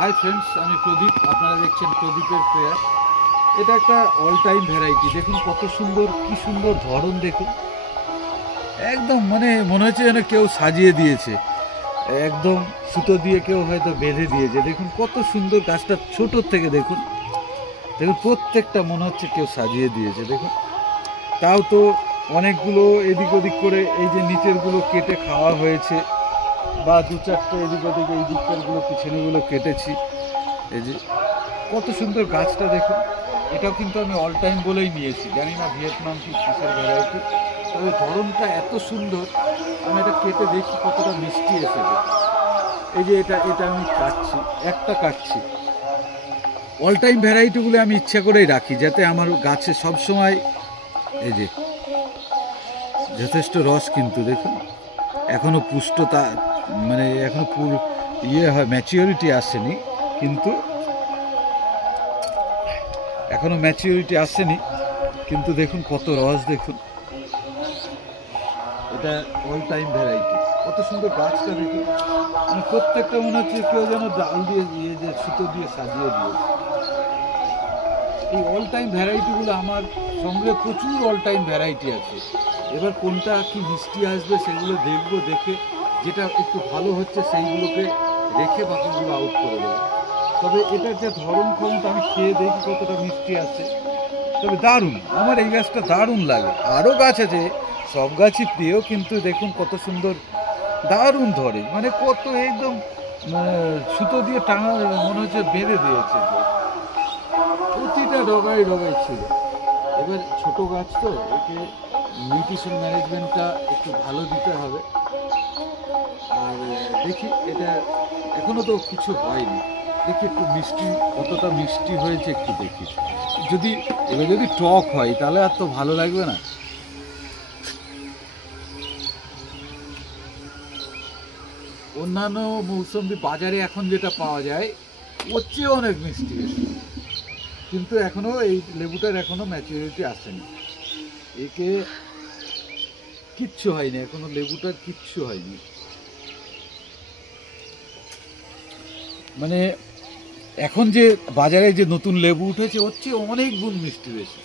Hi friends, আমি প্রদীপ। আপনারা দেখছেন প্রদীপের প্রেয়ার। এটা একটা অল টাইম ভ্যারাইটি। দেখুন কত সুন্দর, কি সুন্দর ধরন দেখুন। একদম মনে হচ্ছে যেন কেউ সাজিয়ে দিয়েছে, একদম সুতো দিয়ে কেউ হয়তো বেঁধে দিয়েছে। দেখুন কত সুন্দর গাছটা, ছোটোর থেকে দেখুন দেখুন প্রত্যেকটা মনে হচ্ছে কেউ সাজিয়ে দিয়েছে। দেখুন তাও তো অনেকগুলো এদিক ওদিক করে এই যে নিচেরগুলো কেটে খাওয়া হয়েছে, বা দু চারটে এদিক ওদিকে এই দিককারগুলো পিছনেগুলো কেটেছি। এই যে কত সুন্দর গাছটা দেখুন। এটাও কিন্তু আমি অল টাইম বলেই নিয়েছি, জানি না ভিয়েতনাম কি কিসের ভ্যারাইটি, তবে ধরনটা এত সুন্দর। আমি এটা কেটে দেখি কতটা মিষ্টি এসেছে। এই যে এটা আমি কাটছি। অল টাইম ভ্যারাইটিগুলো আমি ইচ্ছা করেই রাখি, যাতে আমার গাছে সবসময় এই যে যথেষ্ট রস। কিন্তু দেখুন এখনও পুষ্টতা, মানে এখনও হয়, ম্যাচিওরিটি আসেনি, কিন্তু এখনও ম্যাচিওরিটি আসেনি, কিন্তু দেখুন কত রস। দেখুন এটা অল টাইম ভ্যারাইটি। কত সুন্দর গাছটা দেখুন, মানে প্রত্যেকটা মনে হচ্ছে কেউ যেন ডাল দিয়ে যে সুতো দিয়ে সাজিয়ে দিয়েছে। এই অল টাইম ভ্যারাইটিগুলো আমার সঙ্গে প্রচুর অল টাইম ভ্যারাইটি আছে। এবার কোনটা কি মিষ্টি আসবে সেগুলো দেখবো, দেখে যেটা একটু ভালো হচ্ছে সেইগুলোকে রেখে বাকিগুলো আউট করে দেবো। তবে এটার যে ধরন ক্ষমতা, আমি খেয়ে দেখি কতটা মিষ্টি আছে। তবে দারুণ, আমার এই গাছটা দারুণ লাগে। আরও গাছ আছে, সব গাছই প্রিয়, কিন্তু দেখুন কত সুন্দর, দারুণ ধরে, মানে কত একদম সুতো দিয়ে টাঙা, মনে হচ্ছে বেঁধে দিয়েছে। প্রতিটা ডগায় ছিল। এবার ছোট গাছ তো, একে নিউট্রিশন ম্যানেজমেন্টটা একটু ভালো দিতে হবে। আর দেখি, এটা এখনো তো কিছু হয়নি, দেখি একটু মিষ্টি, কতটা মিষ্টি হয়েছে একটু দেখি। যদি টক হয় তাহলে আর তো ভালো লাগবে না। অন্যান্য মৌসুমি বাজারে এখন যেটা পাওয়া যায় ওর চেয়ে অনেক মিষ্টি, কিন্তু এখনো এই লেবুটার এখনো ম্যাচুরিটি আসেনি। একে কিচ্ছু হয়নি, এখনো লেবুটার কিচ্ছু হয়নি। মানে এখন যে বাজারে যে নতুন লেবু উঠেছে ওর চেয়ে অনেক গুণ মিষ্টি বেশি।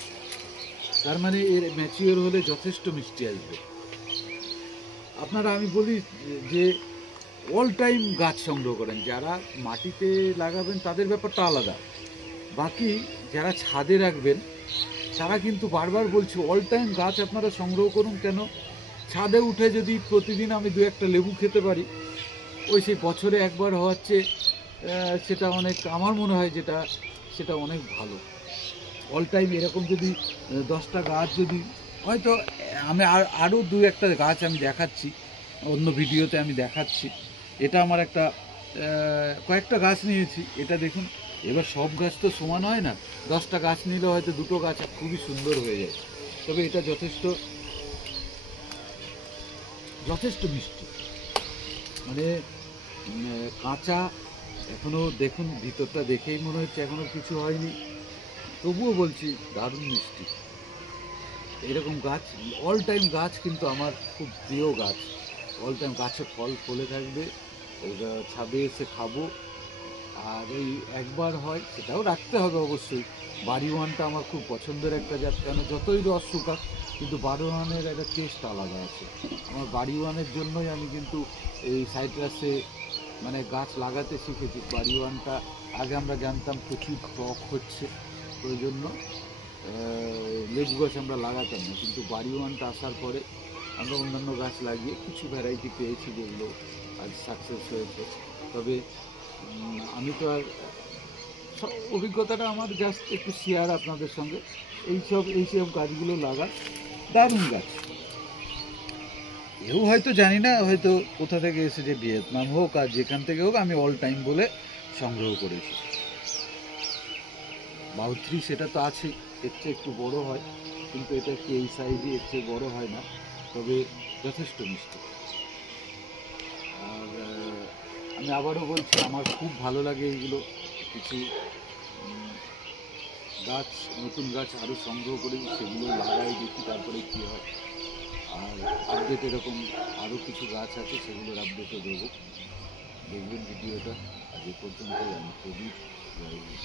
তার মানে এর ম্যাচিওর হলে যথেষ্ট মিষ্টি আসবে। আপনারা, আমি বলি যে অল টাইম গাছ সংগ্রহ করেন, যারা মাটিতে লাগাবেন তাদের ব্যাপারটা আলাদা। বাকি যারা ছাদে রাখবেন তারা কিন্তু বারবার বলছি অল টাইম গাছ আপনারা সংগ্রহ করুন। কেন? ছাদে উঠে যদি প্রতিদিন আমি দু একটা লেবু খেতে পারি, ওই সেই বছরে একবার হওয়াচ্ছে, সেটা অনেক, আমার মনে হয় সেটা অনেক ভালো। অল টাইম এরকম যদি 10টা গাছ, যদি হয়তো আমি আরও দু একটা গাছ আমি দেখাচ্ছি, অন্য ভিডিওতে আমি দেখাচ্ছি। এটা আমার একটা কয়েকটা গাছ নিয়েছি, এটা দেখুন। এবার সব গাছ তো সমান হয় না, 10টা গাছ নিলে হয়তো দুটো গাছ খুবই সুন্দর হয়ে যায়। তবে এটা যথেষ্ট মিষ্টি, মানে কাঁচা এখনও। দেখুন ভিতরটা দেখেই মনে হচ্ছে এখনও কিছু হয়নি, তবুও বলছি দারুণ মিষ্টি। এরকম গাছ, অল টাইম গাছ কিন্তু আমার খুব প্রিয় গাছ। অল টাইম গাছে ফল ফলে থাকবে, ছাদে এসে খাবো। আর এই একবার হয় সেটাও রাখতে হবে অবশ্যই। বাড়িওয়ানটা আমার খুব পছন্দের একটা জাত, কেন যতই রস শুকাক, কিন্তু বাড়িওয়ানের একটা টেস্ট আলাদা আছে। আমার বাড়িওয়ানের জন্যই আমি কিন্তু এই সাইট্রাসে মানে গাছ লাগাতে শিখেছি। বাড়িওয়ানটা আগে আমরা জানতাম প্রচুর টক হচ্ছে, ওই জন্য লেবু গাছ আমরা লাগাতাম না, কিন্তু বাড়িওয়ানটা আসার পরে আমরা অন্যান্য গাছ লাগিয়ে কিছু ভ্যারাইটি পেয়েছি যেগুলো আজ সাকসেস হয়েছে। তবে আমি তো আর অভিজ্ঞতাটা আমার জাস্ট একটু শেয়ার আপনাদের সঙ্গে। এইসব গাছগুলো লাগা, দারুণ গাছ। এও হয়তো জানি না, হয়তো কোথা থেকে এসেছে, ভিয়েতনাম হোক আর যেখান থেকে হোক, আমি অল টাইম বলে সংগ্রহ করেছি। বাউথ্রি সেটা তো আছেই, এর চেয়ে একটু বড় হয়, কিন্তু এটা একটু এই সাইজে, এর চেয়ে বড় হয় না, তবে যথেষ্ট মিষ্টি। আর আমি আবারও বলছি, আমার খুব ভালো লাগে এইগুলো। কিছু গাছ, নতুন গাছ আরও সংগ্রহ করি, সেগুলো লাগাই, দেখি তারপরে কী হয়। আর আপডেট এরকম আরও কিছু গাছ আছে, সেগুলোর আপডেটও দেবো। দেখবেন ভিডিওটা। আজ এ পর্যন্তই। আমি প্রদীপ। জয় গুরু।